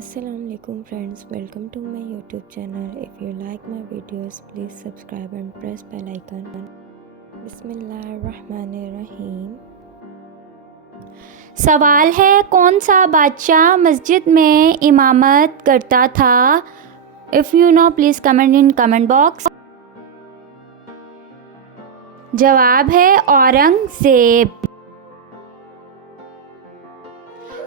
Assalamu alaikum friends, welcome to my YouTube channel. If you like my videos, please subscribe and press bell icon. बिस्मिल्लाहिर्रहमानिर्रहीम। सवाल है, कौन सा बादशाह मस्जिद में इमामत करता था? If you know please comment in comment box. जवाब है औरंगज़ेब।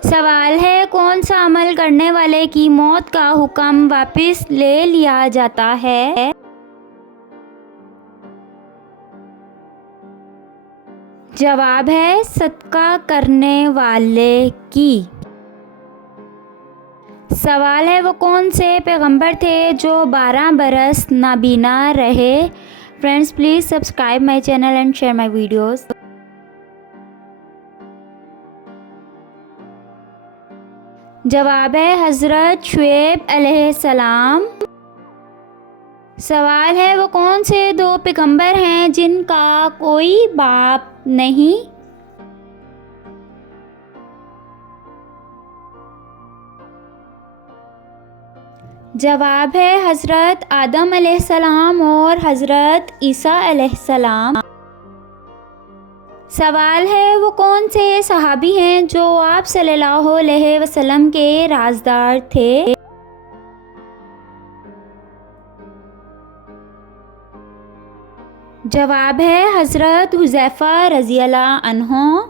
सवाल है, कौन सा अमल करने वाले की मौत का हुक्म वापस ले लिया जाता है? जवाब है सदका करने वाले की। सवाल है, वो कौन से पैगंबर थे जो 12 बरस नाबीना रहे? Friends please subscribe my channel and share my videos. जवाब है हज़रत शुएब अलैहिस्सलाम। सवाल है, वो कौन से 2 पैगंबर हैं जिनका कोई बाप नहीं? जवाब है हज़रत आदम अलैहिस्सलाम और हज़रत ईसा अलैहिस्सलाम। सवाल है, वो कौन से सहाबी हैं जो आप सल्लल्लाहु अलैहि वसल्लम के राज़दार थे? जवाब है हज़रत हुज़ैफ़ा रज़ियल्लाहु अन्हु।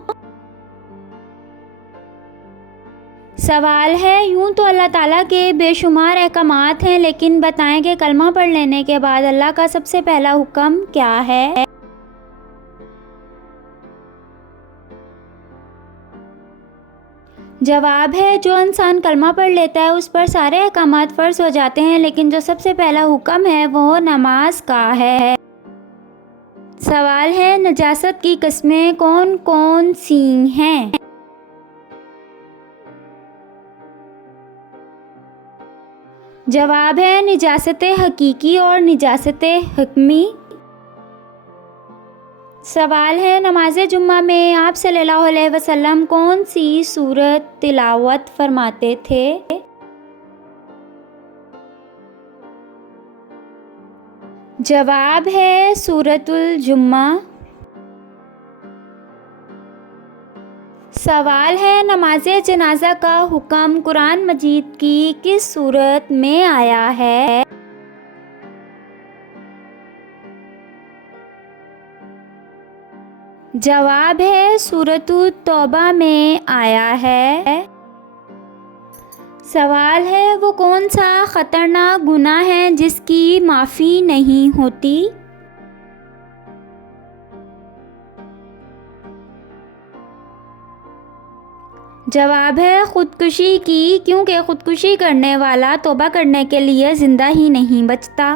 सवाल है, यूँ तो अल्लाह ताला के बेशुमार अहकामात हैं, लेकिन बताएं कि कलमा पढ़ लेने के बाद अल्लाह का सबसे पहला हुक्म क्या है? जवाब है जो इंसान कलमा पढ़ लेता है उस पर सारे अहकामात फ़र्ज़ हो जाते हैं, लेकिन जो सबसे पहला हुक्म है वो नमाज का है। सवाल है, नजासत की किस्में कौन कौन सी हैं? जवाब है निजासत हकीकी और निजासत हुक्मी। सवाल है, नमाज जुम्मा में आप सल्लल्लाहु अलैहि वसल्लम कौन सी सूरत तिलावत फरमाते थे? जवाब है सूरतुल जुम्मा। सवाल है, नमाज जनाजा का हुक्म कुरान मजीद की किस सूरत में आया है? जवाब है सूरतुल तौबा में आया है। सवाल है, वो कौन सा ख़तरनाक गुनाह है जिसकी माफ़ी नहीं होती? जवाब है ख़ुदकुशी की, क्योंकि ख़ुदकुशी करने वाला तौबा करने के लिए ज़िंदा ही नहीं बचता।